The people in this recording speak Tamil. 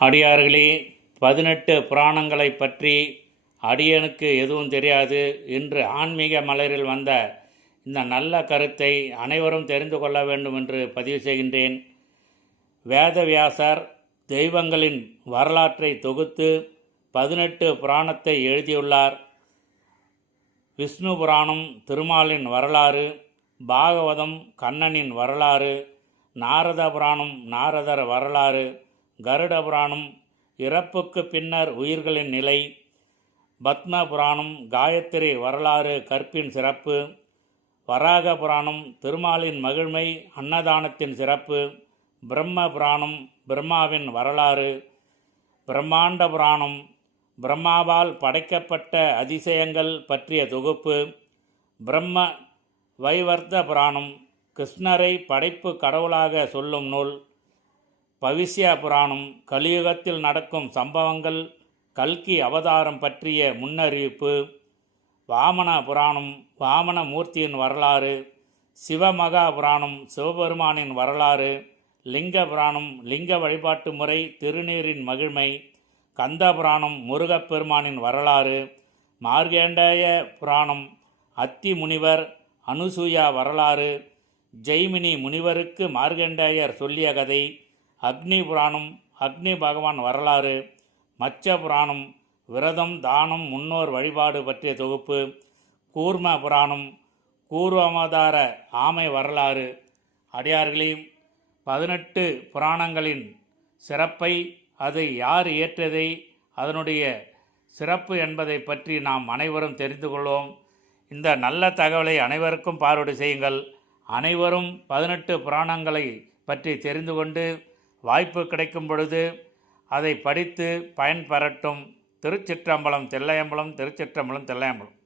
அடியார்களே, 18 புராணங்களை பற்றி அடியனுக்கு எதுவும் தெரியாது என்று ஆன்மீக மலரில் வந்த இந்த நல்ல கருத்தை அனைவரும் தெரிந்து கொள்ள வேண்டும் என்று பதிவு செய்கின்றேன். வேதவியாசர் தெய்வங்களின் வரலாற்றை தொகுத்து 18 புராணத்தை எழுதியுள்ளார். விஷ்ணு புராணம் திருமாலின் வரலாறு, பாகவதம் கண்ணனின் வரலாறு, நாரத புராணம் நாரதர் வரலாறு, கருட புராணம் இறப்புக்கு பின்னர் உயிர்களின் நிலை, பத்ம புராணம் காயத்ரி வரலாறு கற்பின் சிறப்பு, வராக புராணம் திருமாலின் மகிழ்மை அன்னதானத்தின் சிறப்பு, பிரம்ம புராணம் பிரம்மாவின் வரலாறு, பிரம்மாண்ட புராணம் பிரம்மாவால் படைக்கப்பட்ட அதிசயங்கள் பற்றிய தொகுப்பு, பிரம்ம வைவர்த்த புராணம் கிருஷ்ணரை படைப்பு கடவுளாக சொல்லும் நூல், பவிஷ்ய புராணம் கலியுகத்தில் நடக்கும் சம்பவங்கள் கல்கி அவதாரம் பற்றிய முன்னறிவிப்பு, வாமன புராணம் வாமன மூர்த்தியின் வரலாறு, சிவமகா புராணம் சிவபெருமானின் வரலாறு, லிங்க புராணம் லிங்க வழிபாட்டு முறை திருநீரின் மகிழ்மை, கந்த புராணம் முருகப்பெருமானின் வரலாறு, மார்கண்டேய புராணம் அத்தி முனிவர் அனுசூயா வரலாறு, ஜெய்மினி முனிவருக்கு மார்கண்டேயர் சொல்லிய கதை, அக்னி புராணம் அக்னி பகவான் வரலாறு, மச்ச புராணம் விரதம் தானம் முன்னோர் வழிபாடு பற்றிய தொகுப்பு, கூர்ம புராணம் கூர்வமதார ஆமை வரலாறு. அடியார்களே, 18 புராணங்களின் சிறப்பை, அதை யார் இயற்றதை, அதனுடைய சிறப்பு என்பதை பற்றி நாம் அனைவரும் தெரிந்து கொள்வோம். இந்த நல்ல தகவலை அனைவருக்கும் பார்வையிட செய்யுங்கள். அனைவரும் 18 புராணங்களை பற்றி தெரிந்து கொண்டு வாய்ப்பு கிடைக்கும் பொழுது அதை படித்து பயன்பெறட்டும். திருச்சிற்றம்பலம் தில்லையம்பலம், திருச்சிற்றம்பலம் தில்லையம்பலம்.